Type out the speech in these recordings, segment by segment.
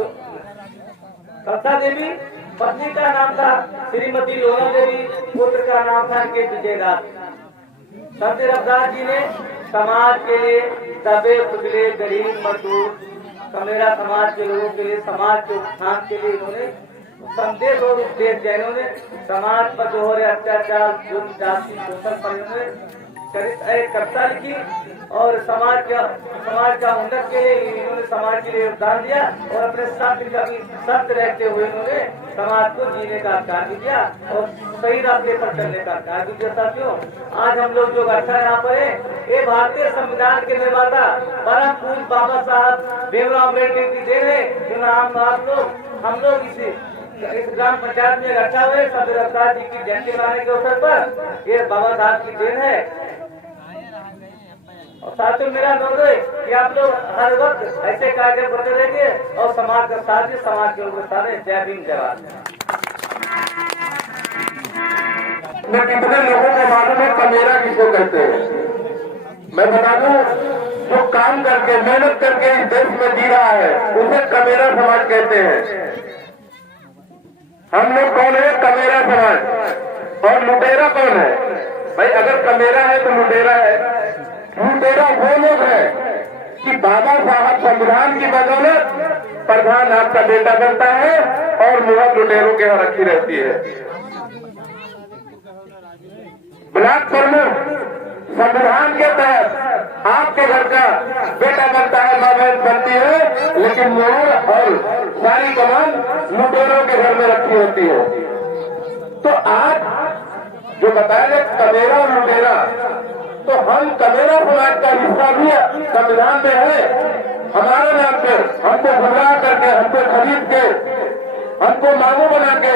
कथा देवी पत्नी का नाम था श्रीमती लोना देवी, पुत्र का नाम था के विजयदास। संत रविदास जी ने समाज के लिए दबे कुचले गरीब मजदूर कमेरा समाज के लोगों के लिए, समाज के उत्थान के लिए इन्होंने संदेश और उपदेश दिया। इन्होंने समाज पर जो हो रहे अत्याचार, जुल्म, जाति, शोषण पर इन्होंने एक कविता लिखी और समाज का उन्नत के लिए इन्होंने समाज के लिए योगदान दिया और अपने सत्य रहते हुए इन्होंने समाज को जीने का अधिकार भी दिया और सही रास्ते पर चलने का अधिकार भी दिया। साथियों, आज हम लोग जो बैठा यहाँ पर है, ये भारतीय संविधान के निर्माता परम पूज्य बाबा साहब भीमराव अम्बेडकर की देन है, जो नाम हम लोग इस ग्राम पंचायत में इकट्ठा हुए संत रविदास जी की जयंती मनाने के अवसर पर, ये बाबा साहब की देन है। और साथियों, मेरा अनुरोध है कि आप लोग हर वक्त ऐसे कार्यक्रम करते रहिए और समाज का साथ, समाज के लोगों के साथ। जय भीम, जय भारत। कितने लोगों को मालूम है कमेरा किसको कहते हैं? मैं बता दूं, जो काम करके मेहनत करके इस देश में जी रहा है उसे कमेरा समाज कहते हैं। हम लोग कौन है? कमेरा समाज। और लुटेरा कौन है? भाई अगर कमेरा है तो लुटेरा है। लुटेरा वो लोग है कि बाबा साहब संविधान की बदौलत प्रधान आपका बेटा बनता है और मुहर लुटेरों के यहाँ रखी रहती है। ब्लॉक प्रमुख संविधान के तहत आपके घर का बेटा बनता है, माँ बहन बनती है, लेकिन मोहर और सारी कमान लुटेरों के घर में रखी होती है। तो आज जो बताया कमेरा और लुटेरा, तो हम कमेरा समाज का हिस्सा भी संविधान में है। हमारे नाम पे हमको गुमराह करके, हमको खरीद के, हमको मांगो बना के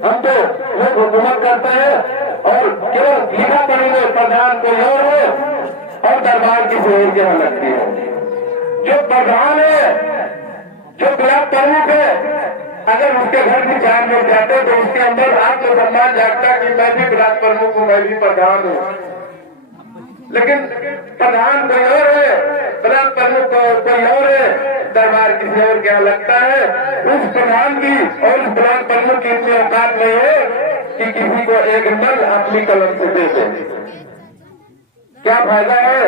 हमको लोग हुकूमत करते हैं और केवल लिखा पढ़ी में प्रधान कोई और है और दरबार की शहर के यहाँ लगती है। जो प्रधान है, जो ब्लॉक प्रमुख है, अगर उसके घर में 4 लोग जाते तो उसके अंदर आत्मसम्मान जागता कि मैं भी ब्लॉक प्रमुख हूँ, मैं भी प्रधान हूँ। लेकिन प्रधान कोई और है, ब्लॉक प्रमुख कोई और है, दरबार किसी और के यहाँ लगता है। उस प्रधान की और उस ब्लॉक प्रमुख की इतनी औकात नहीं है कि किसी को एक नल अपनी कलम से दे दे। क्या फायदा है?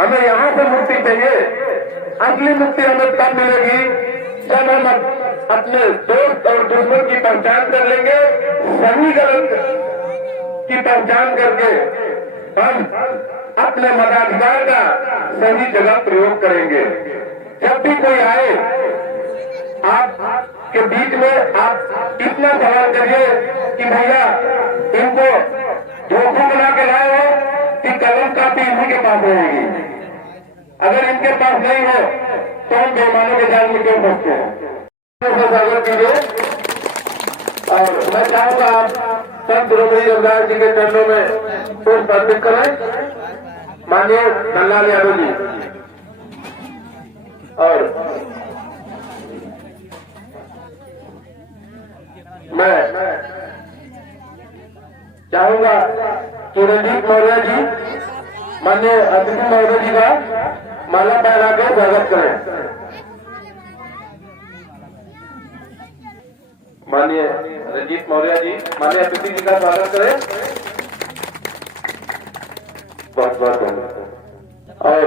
हमें यहाँ से मुक्ति चाहिए। असली मुक्ति हमें तब मिलेगी जब हम अपने दोस्त और दुश्मन की पहचान कर लेंगे, सही गलत की पहचान करके हम अपने मताधिकार का सही जगह प्रयोग करेंगे। जब भी कोई आए आप के बीच में आप इतना सवाल करिए कि भैया इनको धोखा बना के लाए हो कि कलम कापी इन्हीं के पास रहेगी। अगर इनके पास नहीं हो तो हम बेईमानों के जाल में क्यों फंसते हैं? स्वागत कीजिए। और मैं चाहूंगा आप संत द्रौपदी रविदास जी के चरणों में पुष्प अर्पित करें। माननीय नंदलाल यादव जी और मैं चाहूंगा कि रंजीत मौर्य जी, माननीय अतिथि मौर्य जी का माला पहना के स्वागत करें। माननीय रंजीत मौर्य जी, माननीय अतिथि जी का स्वागत करें। बहुत बहुत धन्यवाद। और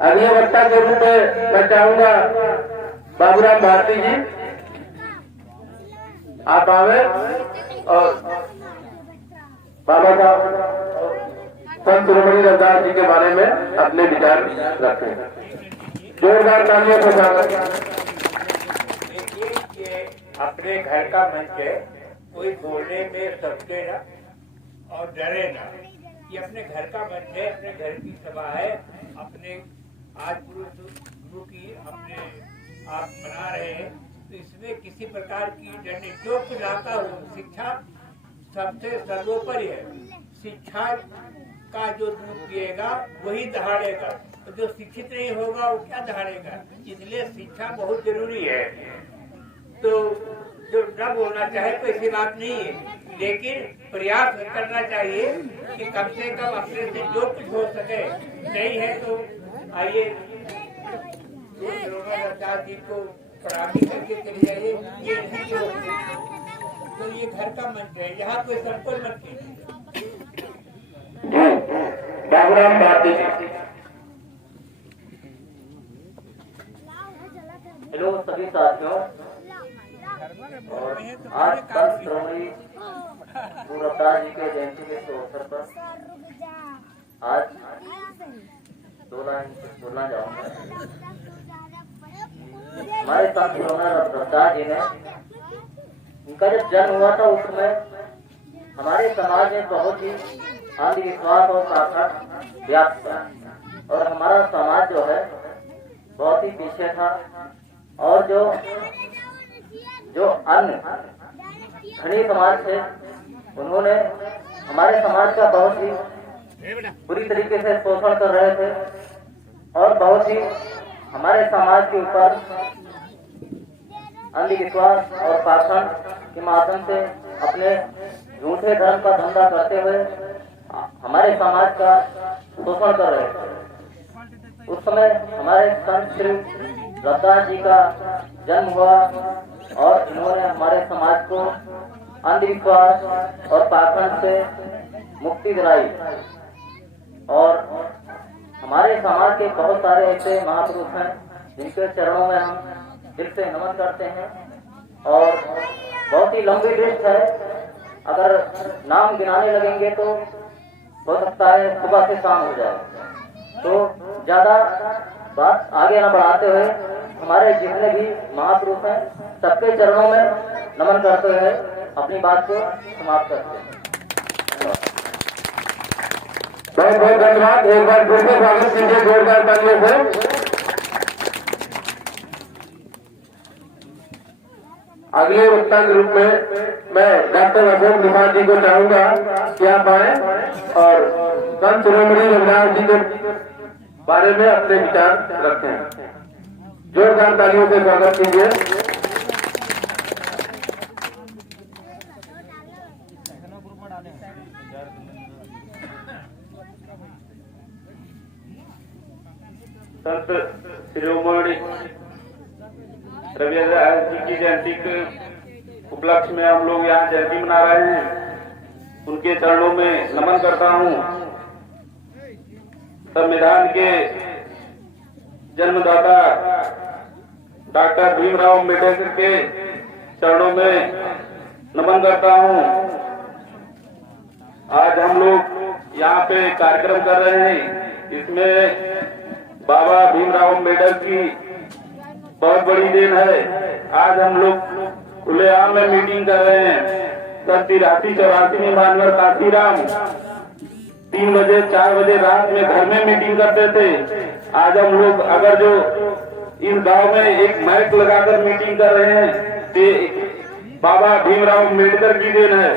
अगले वक्ता के रूप में मैं चाहूंगा बाबूराम भारती जी आप आवे और बाबा साहब संत द्रौपदी रविदास जी के बारे में अपने विचार रखें। जोरदार तालियों से स्वागत। अपने घर का मंच है, कोई बोलने में सबके ना और डरे ना। ये अपने घर का मंच है, अपने घर की सभा है, अपने आज गुरु की अपने आप मना रहे हैं, तो इसमें किसी प्रकार की डर नहीं। जो कुछ आता हो, शिक्षा सबसे सर्वोपरि है। शिक्षा का जो दूध पिएगा वही दहाड़ेगा, तो जो शिक्षित नहीं होगा वो क्या दहाड़ेगा। इसलिए शिक्षा बहुत जरूरी है। तो जो न बोलना चाहे तो ऐसी बात नहीं है, लेकिन प्रयास करना चाहिए कि कम से कम अपने से जो कुछ हो सके। नहीं है तो आइए द्रोणाचार्य जी को प्रणामी करके चले जाइए। ये नहीं कि तो ये घर का मंत्र है, यहाँ कोई संकोच मत कीजिए। बाबूराम भारती जी। हेलो सभी साथियों, और आज संत शिरोमणि गुरु रविदास जी के जयंती के शुभ अवसर पर आज 2 लाइन बोलना चाहूँगा। हमारे संत शिरोमणि रविदास जी ने, उनका जब जन्म हुआ था उस समय हमारे समाज में बहुत ही अंधविश्वास और पाखंड व्याप्त था, और हमारा समाज जो है बहुत ही पीछे था। और जो अन्य धनी समाज थे, उन्होंने हमारे समाज का बहुत ही बुरी तरीके से शोषण कर रहे थे, और बहुत ही हमारे समाज के ऊपर अंधविश्वास और पाखंड के माध्यम से अपने झूठे धर्म का धंधा करते हुए हमारे समाज का शोषण कर रहे थे। उस समय हमारे संत श्री रविदास जी का जन्म हुआ, और इन्होंने हमारे समाज को अंधविश्वास और पाखंड से मुक्ति दिलाई। और हमारे समाज के बहुत सारे ऐसे महापुरुष हैं जिनके चरणों में हम दिल से नमन करते हैं, और बहुत ही लंबी लिस्ट है। अगर नाम गिनाने लगेंगे तो हो सकता है सुबह से शाम हो जाए। तो ज्यादा बात आगे न बढ़ाते हुए हमारे जितने भी महापुरुष हैं सबके चरणों में नमन करते हुए अपनी बात को समाप्त करते हैं। बहुत बहुत धन्यवाद। एक बार फिर से स्वागत कीजिए जोरदार तालियों से। अगले वक्ता के रूप में मैं डॉक्टर अशोक निमाड़ जी को चाहूंगा कि आप आए और संत शिरोमणि रविदास जी के बारे में अपने विचार रखें। जोरदार तालियों से स्वागत कीजिए। संत शिरोमणि रविदास जी की जयंती के उपलक्ष्य में हम लोग यहाँ जयंती मना रहे हैं। उनके चरणों में नमन करता हूँ। संविधान के जन्मदाता डॉक्टर भीमराव अम्बेडकर के चरणों में नमन करता हूँ। आज हम लोग यहाँ पे कार्यक्रम कर रहे हैं, इसमें बाबा भीमराव अम्बेडकर की बहुत बड़ी देन है। आज हम लोग खुलेआम में मीटिंग कर रहे हैं। सन 83-84 में मानवर काशीराम 3 बजे 4 बजे रात में घर में मीटिंग करते थे। आज हम लोग अगर जो इस गांव में एक माइक लगाकर मीटिंग कर रहे हैं तो बाबा भीमराव अम्बेडकर की देन है।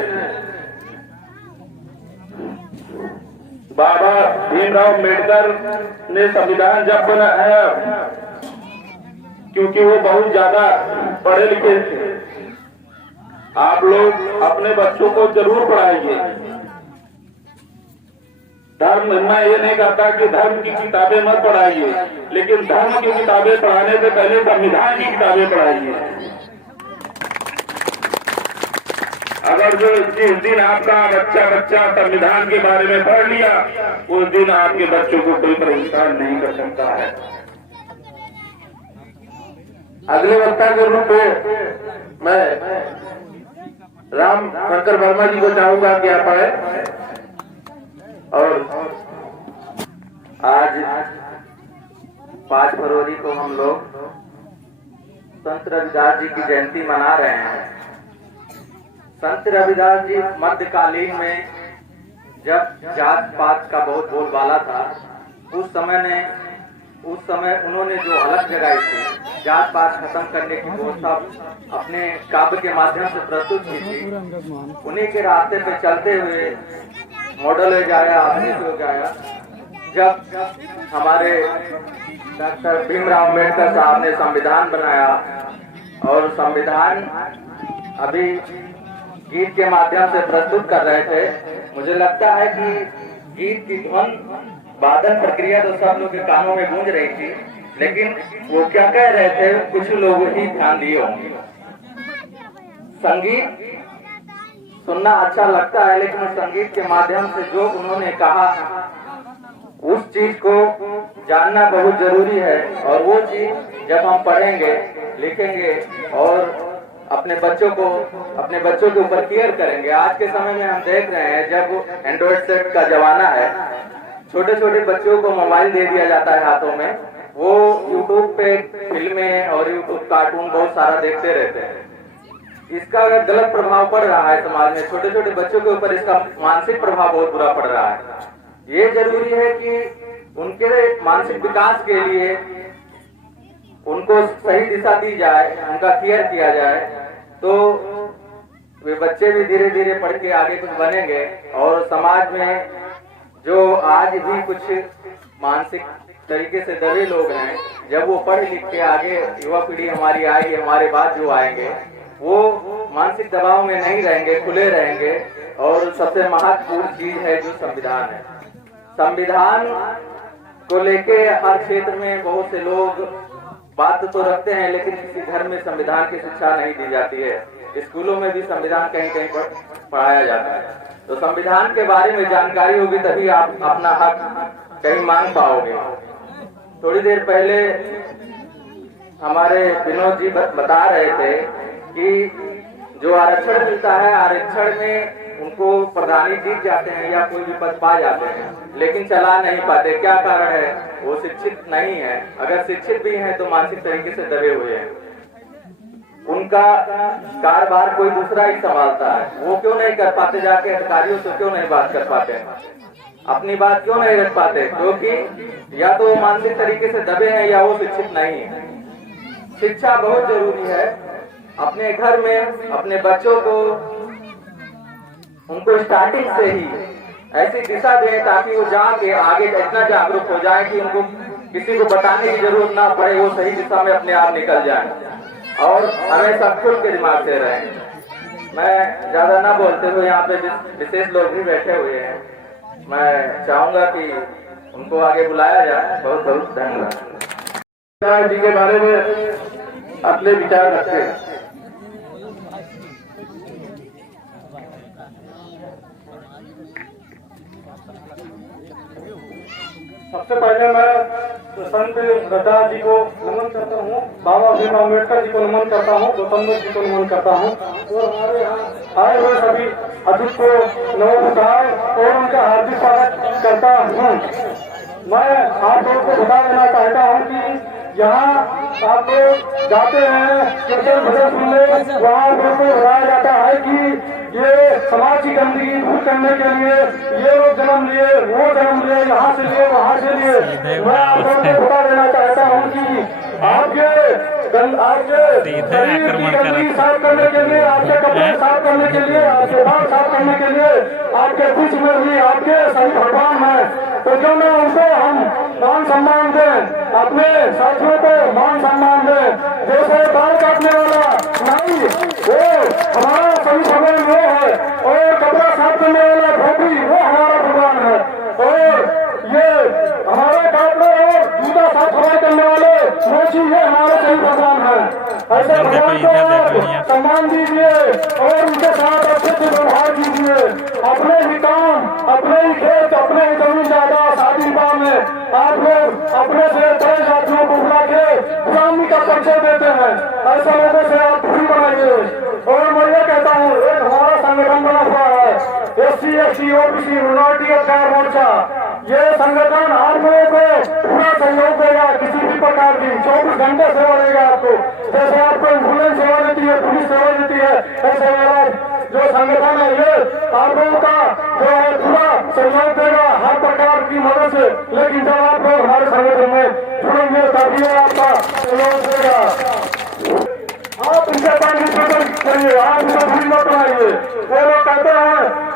बाबा भीमराव अम्बेडकर ने संविधान जब बनाया क्योंकि वो बहुत ज्यादा पढ़े लिखे थे। आप लोग अपने बच्चों को जरूर पढ़ाइए। धर्म, मैं ये नहीं कहता कि धर्म की किताबें मत पढ़ाइए, लेकिन धर्म की किताबें पढ़ाने से पहले संविधान की किताबें पढ़ाइए। अगर जो जिस दिन आपका बच्चा संविधान के बारे में पढ़ लिया, उस दिन आपके बच्चों को कोई परेशान नहीं कर सकता है। अगले वक्ता के रूप में मैं राम शंकर वर्मा जी को चाहूंगा कि आप आए। और आज 5 फरवरी को हम लोग संत रविदास जी की जयंती मना रहे हैं। संत रविदास जी मध्यकालीन में जब जात पात का बहुत बोलबाला था, उस समय उन्होंने जो अलग जगाई थी, जात पात खत्म करने की व्यवस्था अपने काव्य के माध्यम से प्रस्तुत की थी। उन्हीं के रास्ते पे चलते हुए मॉडल हो जाया, आधुनिक हो गया। जब हमारे डॉक्टर भीमराव अम्बेडकर साहब ने संविधान बनाया, और संविधान अभी गीत के माध्यम से प्रस्तुत कर रहे थे। मुझे लगता है कि गीत की ध्वन वादन प्रक्रिया तो सब लोग के कानों में गूंज रही थी, लेकिन वो क्या कह रहे थे कुछ लोग ही ध्यान दिए होंगे। संगीत सुनना अच्छा लगता है, लेकिन उस संगीत के माध्यम से जो उन्होंने कहा उस चीज को जानना बहुत जरूरी है। और वो चीज जब हम पढ़ेंगे, लिखेंगे और अपने बच्चों के ऊपर केयर करेंगे। आज के समय में हम देख रहे हैं जब एंड्रॉइड सेट का जमाना है, छोटे छोटे बच्चों को मोबाइल दे दिया जाता है हाथों में, वो यूट्यूब पे फिल्में और यूट्यूब कार्टून बहुत सारा देखते रहते हैं। इसका गलत प्रभाव पड़ रहा है समाज में, छोटे छोटे बच्चों के ऊपर इसका मानसिक प्रभाव बहुत बुरा पड़ रहा है। ये जरूरी है कि उनके मानसिक विकास के लिए उनको सही दिशा दी जाए, उनका केयर किया जाए, तो वे बच्चे भी धीरे धीरे पढ़ के आगे कुछ बनेंगे। और समाज में जो आज भी कुछ मानसिक तरीके से दबे लोग हैं, जब वो पढ़ लिख के आगे युवा पीढ़ी हमारी आएगी, हमारे बाद जो आएंगे, वो मानसिक दबाव में नहीं रहेंगे, खुले रहेंगे। और सबसे महत्वपूर्ण चीज है जो संविधान है। संविधान को लेके हर क्षेत्र में बहुत से लोग बात तो रखते हैं, लेकिन किसी घर में संविधान की शिक्षा नहीं दी जाती है। स्कूलों में भी संविधान कहीं कहीं पर पढ़ाया जाता है। तो संविधान के बारे में जानकारी होगी तभी आप अपना हक कहीं मांग पाओगे। थोड़ी देर पहले हमारे विनोद जी बता रहे थे कि जो आरक्षण मिलता है, आरक्षण में उनको प्रधानी जीत जाते हैं या कोई भी पद पा जाते हैं, लेकिन चला नहीं पाते। क्या कारण है? वो शिक्षित नहीं है। अगर शिक्षित भी हैं तो मानसिक तरीके से दबे हुए हैं। उनका कारोबार कोई दूसरा ही संभालता है। वो क्यों नहीं कर पाते? जाके अधिकारियों से क्यों नहीं बात कर पाते? अपनी बात क्यों नहीं रख पाते? क्योंकि या तो वो मानसिक तरीके से दबे हैं या वो शिक्षित नहीं है। शिक्षा बहुत जरूरी है। अपने घर में अपने बच्चों को उनको स्टार्टिंग से ही ऐसी दिशा दें ताकि वो जाके आगे इतना जागरूक हो जाए कि उनको किसी को बताने की जरूरत ना पड़े, वो सही दिशा में अपने आप निकल जाए और हमेशा खुल के दिमाग से रहें। मैं ज्यादा ना बोलते हुए यहाँ पे विशेष लोग भी बैठे हुए हैं, मैं चाहूंगा कि उनको आगे बुलाया जाए। बहुत बहुत धन्यवाद। जी के बारे में अपने विचार रखते हैं। सबसे पहले मैं संत रविदास जी को नमन करता हूँ, बाबा भीमराव अम्बेडकर जी को नमन करता हूँ, गौतम बुद्ध जी को नमन करता हूँ और हमारे यहाँ आए हुए सभी अतिथि को नमस्कार और उनका हार्दिक स्वागत करता हूँ। मैं आप लोगों को बता देना चाहता हूँ कि यहाँ आप लोग जाते हैं कीर्तन भजन सुनने, वहाँ लोगों को बताया जाता है कि ये समाज की गंदगी दूर करने के लिए ये लोग जन्म लिए, वो जन्म लिए, यहाँ से लिए, वहाँ से लिए। मैं आप लोगों को बता देना चाहता हूँ कि आपके शरीर की गंदगी साफ करने के लिए, आपके कपड़े साफ करने के लिए, आपके बाल साफ करने के लिए आपके बीच में भी आपके सही भगवान है। तो क्यों ना उनको हम मान सम्मान दें, अपने साथियों को मान सम्मान दें। जैसे बाल काटने वाला नहीं, वो हमारा सही भगवान वो है, और कपड़ा साफ करने वाला धोबी वो हमारा भगवान है, और ये हमारे काटने और जूता साफ सफाई करने वाले मोची ये हमारे सही भगवान है। ऐसे भगवान को आप सम्मान दीजिए और उनके साथ अच्छे से व्यवहार कीजिए। अपने ही काम, अपने ही खेत, अपने ही जमीन जायदाद, शादी विवाह में आप लोग अपने से बड़े जातियों को बुला के गुलामी का परिचय देते हैं। ऐसे लोगों से आप दूरी बनाइए। और मैं ये कहता हूँ, एक हमारा संगठन बना हुआ है SC ST OBC माइनॉरिटी अधिकार मोर्चा। ये संगठन आप लोगों को पूरा सहयोग देगा, किसी भी प्रकार की 24 घंटे सेवा देगा आपको। जैसे आपको एम्बुलेंस सेवा देती है, पुलिस सेवा देती है, ऐसे वाला जो संगठन है ये आप लोगों का जो है पूरा सहयोग देगा हर प्रकार की मदद से। लेकिन जब आप लोग हमारे संगठन में जुड़ेंगे तभी आपका सहयोग देगा। आप इनसे पार्टिसिपेट करिए, आप इसे भूल मत बनाइए। वो लोग कहते हैं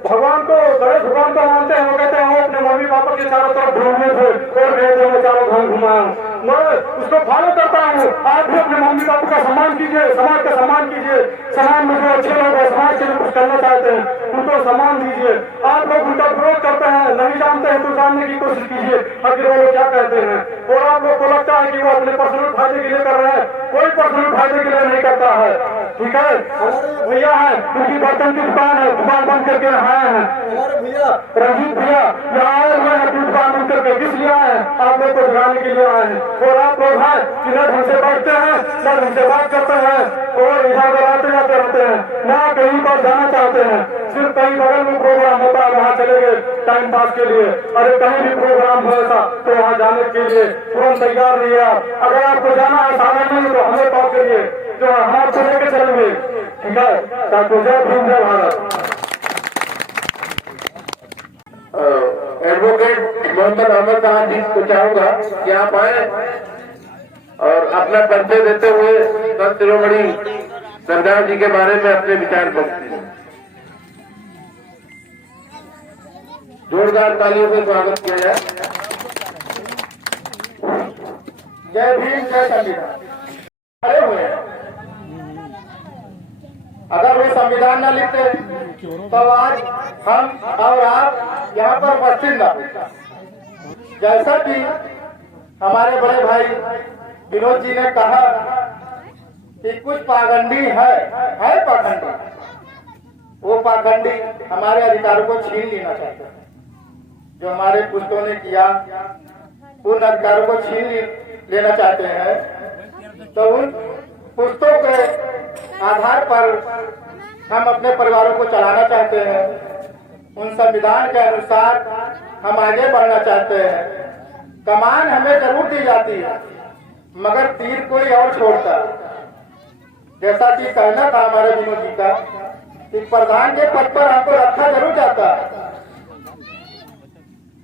भगवान को, गणेश भगवान को मानते हैं, वो कहते हैं वो अपने मम्मी पापा के चारों तरफ घूमने थे और गए थे, मैं चारों धाम घुमाया। मैं उसको फॉलो करता हूँ। आप भी अपने मम्मी पापा का सम्मान कीजिए, समाज का सम्मान कीजिए। समाज में जो अच्छे लोग हैं, समाज के लिए कुछ करना चाहते हैं, उनको सम्मान दीजिए। आप लोग उनका विरोध करते हैं, नहीं नहीं जानते हैं तो जानने की कोशिश कीजिए आखिर वो क्या कहते हैं। और आप लोग को लगता है कि वो अपने पर्सनल फायदे के लिए कर रहे हैं, कोई पर्सनल फायदे के लिए नहीं करता है। ठीक है, भैया है उनकी बर्तन की दुकान है, दुकान बंद करके आए हैं हमारे भैया रंजीत भैया यहाँ आए हुए हैं, दुकान बंद करके किस लिए आए हैं? आप लोग को दिखाने के लिए आए हैं। और आप लोग हैं कि न ढंग से बैठते हैं न ढंग से बात करते हैं और इधर उधर आते जाते रहते हैं, ना कहीं पर जाना चाहते हैं, सिर्फ कहीं बगल में प्रोग्राम होता है वहाँ चले गए टाइम पास के लिए। अरे कहीं भी प्रोग्राम हो ऐसा तो वहाँ जाने के लिए तुरंत तैयार नहीं है आप। अगर आपको जाना है साधन नहीं तो हमें कॉल करिए, जो हम आपको लेके चलेंगे। ठीक है, डॉक्टर जय भीम जय भारत। एडवोकेट मोहम्मद अहमद साहब जी को चाहूंगा कि आप आए और अपना परिचय देते हुए संत शिरोमणि सरदार जी के बारे में अपने विचार रखें। जोरदार तालियों से स्वागत किया जाए। जय भीम जय संविधान। खड़े हुए हैं, अगर वो संविधान न लिखते तो आज हम और आप यहाँ पर उपस्थित न होते। जैसा कि हमारे बड़े भाई विनोद जी ने कहा कि कुछ पाखंडी है पाखंडी, वो पाखंडी हमारे अधिकारों को छीन लेना चाहते हैं। जो हमारे पुस्तों ने किया उन अधिकारों को छीन लेना चाहते हैं, तो उन पुस्तों के आधार पर हम अपने परिवारों को चलाना चाहते हैं। उन संविधान के अनुसार हम आगे बढ़ना चाहते हैं। कमान हमें जरूर दी जाती है मगर तीर कोई और छोड़ता है। जैसा कि कहना था हमारे विनोद जी का कि प्रधान के पद पर हमको रखा जरूर जाता है,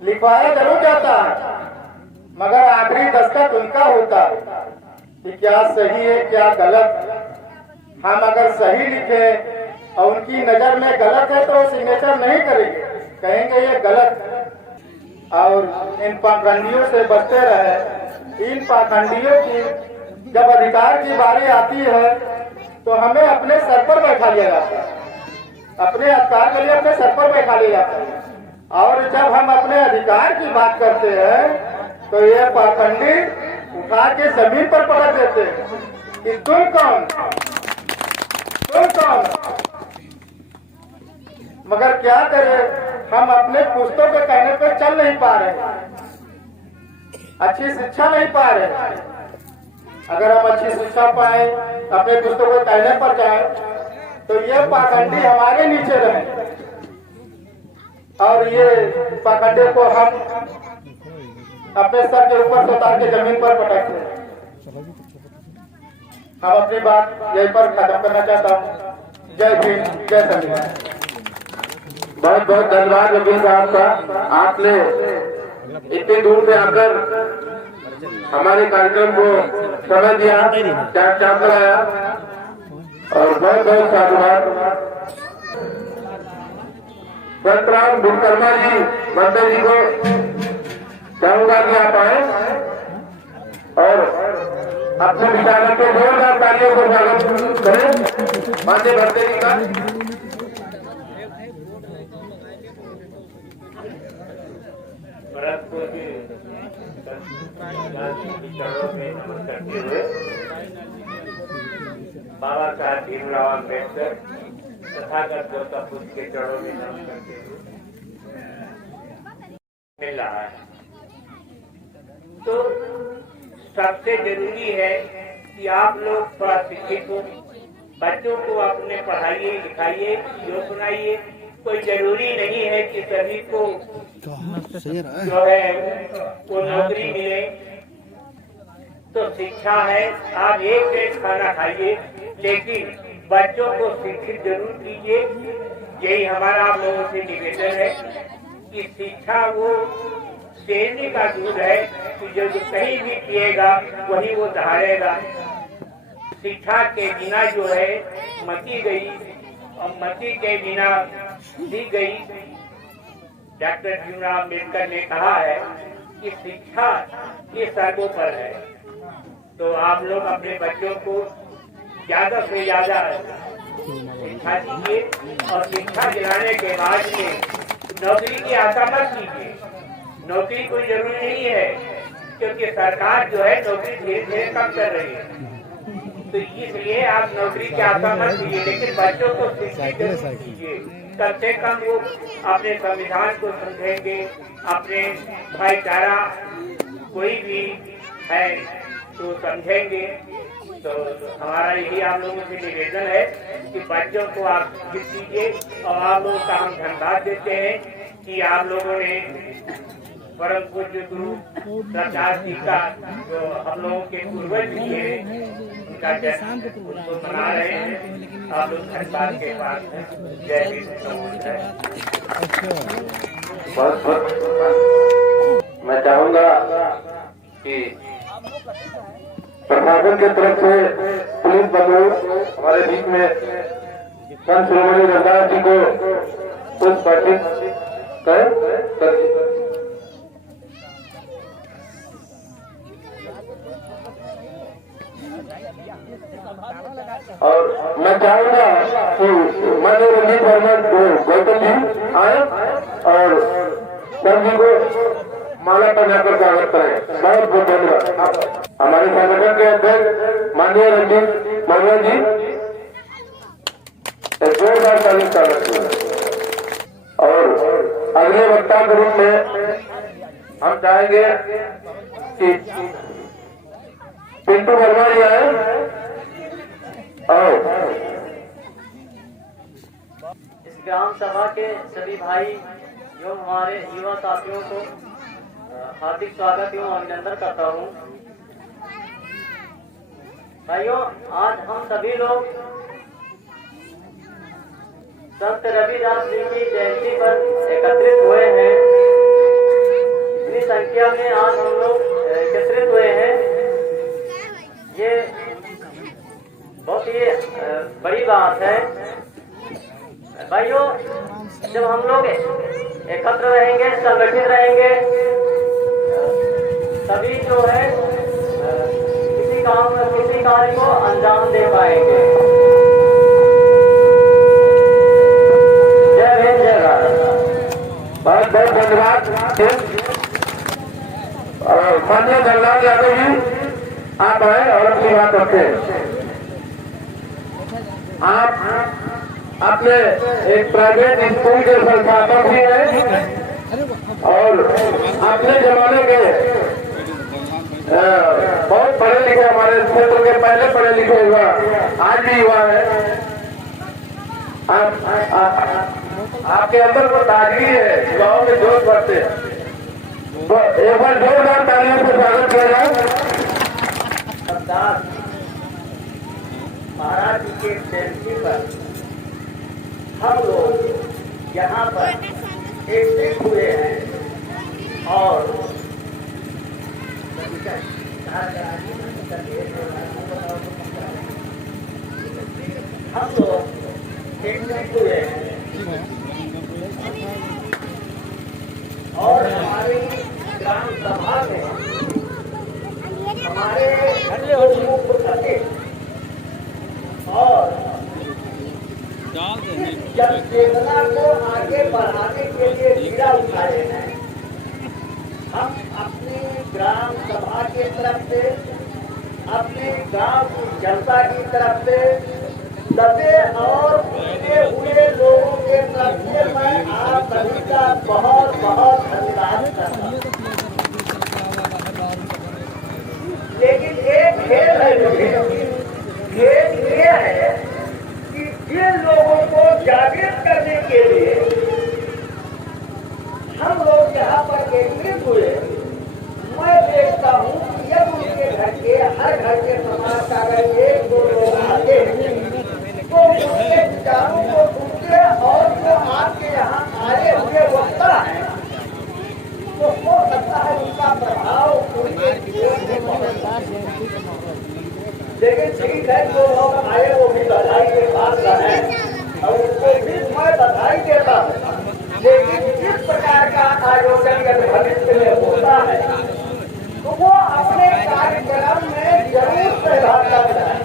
लिखवाया जरूर जाता है, मगर आखिरी दस्तखत उनका होता है कि क्या सही है क्या गलत। हम अगर सही लिखे और उनकी नजर में गलत है तो सिग्नेचर नहीं करेंगे, कहेंगे ये गलत। और इन पाखंडियों से बचते रहे। इन पाखंडियों की जब अधिकार की बारी आती है तो हमें अपने सर पर बैठा लिया जाता है, अपने अधिकार के लिए अपने सर पर बैठा लिया जाता है। और जब हम अपने अधिकार की बात करते हैं तो ये पाखंडी उठा के जमीन पर पटक देते हैं कि तुम कौन। मगर क्या करें, हम अपने पुस्तकों के कहने पे चल नहीं पा रहे, अच्छी शिक्षा नहीं पा रहे। अगर हम अच्छी शिक्षा पाए, अपने पुस्तकों के कहने पर जाए तो ये पाखंडी हमारे नीचे रहे और ये पाखंडे को हम अपने सर के ऊपर से उतार के जमीन पर पटकते हैं। हम अपनी बात यहीं पर खत्म करना चाहता हूँ। जय भीम जय संविधान। बहुत बहुत धन्यवाद रवि साहब का, आपने इतनी दूर से आकर हमारे कार्यक्रम को समय दिया, चाँद लगाया और बहुत बहुत साधुवाद। संतराम विश्वकर्मा जी मंदिर जी को चाहूंगा कि आप आए और अपने विचारों के जोरदार तालियों को स्वागत करें। मान्य भट्टे जी का भारत को विचारों में नमन करते हुए बाबा साहब भीमराव अम्बेडकर तथागत गौतम बुद्ध के चरणों में नमन करते हुए मिल रहा है। तो सबसे जरूरी है कि आप लोग थोड़ा शिक्षित हो, बच्चों को अपने पढ़ाइए लिखाइए, जो सुनाइए। कोई जरूरी नहीं है कि सभी को जो है वो नौकरी मिले। तो शिक्षा है, आप एक प्लेट खाना खाइए लेकिन बच्चों को शिक्षित जरूर कीजिए। यही हमारा आप लोगों से निवेदन है कि शिक्षा वो शेरनी का दूध है कि जो कहीं भी पिएगा वही वो दहाड़ेगा। शिक्षा के बिना जो है मची गई और मची के बिना दी गई। डॉक्टर भीमराव अम्बेडकर ने कहा है कि शिक्षा ये सर्वोपरि है। तो आप लोग अपने बच्चों को ज्यादा से ज्यादा शिक्षा दीजिए और शिक्षा दिलाने के बाद में नौकरी की आशा मत कीजिए। नौकरी कोई जरूरी नहीं है, क्योंकि सरकार जो है नौकरी धीरे धीरे कम कर रही है, तो इसलिए आप नौकरी की आशा मत कीजिए, लेकिन बच्चों को शिक्षित जरूर कीजिए। कम से कम वो अपने संविधान को समझेंगे, अपने भाईचारा कोई भी है तो समझेंगे। तो हमारा यही आप लोगों से निवेदन है कि बच्चों को आप शिक्षित कीजिए, और आप लोगों का हम धन्यवाद देते हैं कि आप लोगों ने परम पूज्य गुरु प्रकाश जी का जो हम लोगों के पूर्वज भी हैं उनका जन्म उसको मना रहे हैं। आप लोग सरकार के पास हैं। जय हिंद। मैं चाहूंगा कि प्रशासन की तरफ से पुलिस बंधु हमारे बीच में संत शिरोमणि रविदास जी को पुष्प अर्पित करें। और मैं चाहूंगा कि माननीय रंजीत वर्मा गौतम जी आए और सर जी को माला पहनाकर स्वागत करें। बहुत बहुत धन्यवाद। हमारे संगठन के अध्यक्ष माननीय रंजीत वर्मा जी, जोरदार ताली स्वागत करें। और अगले वक्ता के रूप में हम चाहेंगे कि पिंटू वर्मा जी आए और इस ग्राम सभा के सभी भाई एवं हमारे युवा साथियों को हार्दिक स्वागत एवं अभिनंदन करता हूँ। भाइयों, आज हम सभी लोग संत रविदास जी की जयंती पर एकत्रित हुए हैं। इतनी संख्या में आज हम लोग एकत्रित हुए हैं, ये बहुत ही बड़ी बात है। भाइयों, जब हम लोग एकत्र रहेंगे, संगठित रहेंगे, तभी जो है किसी कार्य को अंजाम दे पाएंगे। जय हिंद, जय भारत। बहुत बहुत धन्यवाद। माननीय जगन्नाथ यादव जी आप आए और अपनी बात रखें। आप अपने एक प्राइवेट स्कूल के संस्थापक भी हैं और अपने जमाने के बहुत पढ़े लिखे, हमारे क्षेत्र के पहले पढ़े लिखे युवा, आज भी युवा है। आपके अंदर वो ताजगी है, युवाओं में जोश भरते हैं। तो एक बार जोरदार तालियों से स्वागत किया जाए। सरदार महाराज जी के जयंती पर हम लोग यहाँ पर एकजुट हुए हैं और हम लोग एकजुट हुए हैं और हमारी ग्राम सभा में हमारे मुख्य सचिव और जब चेतना को आगे बढ़ाने के लिए बीड़ा उठाए हैं, हम अपनी ग्राम सभा की तरफ से, अपने गांव की जनता की तरफ से, दबे और पिछड़े हुए लोगों के तरफ से मैं आप सभी का बहुत बहुत धन्यवाद करता हूँ। लेकिन एक खेल है, खेल ये है कि जिन लोगों को जागृत करने के लिए हम लोग यहाँ पर एकत्रित हुए, मैं देखता हूँ कि जब उनके घर के हर घर के समाज का अगर एक दो लोग आते हैं तो उनके विचारों को सुनते और जो आपके यहाँ आए हुए वक्ता है तो हो सकता है उनका प्रभाव उनके जीवन में पड़ता। लेकिन ठीक है, जो लोग आए वो भी बधाई के पास रहे और उनको भी मैं बधाई देता हूँ। लेकिन जिस प्रकार का आयोजन यदि भविष्य में होता है तो वो अपने कार्यक्रम में जरूर सहभागिता कराए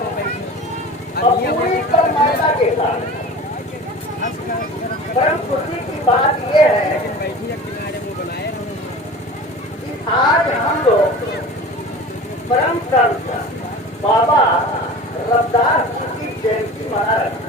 और पूरी कर्मठता के साथ। परम खुशी की बात यह है बना रखें।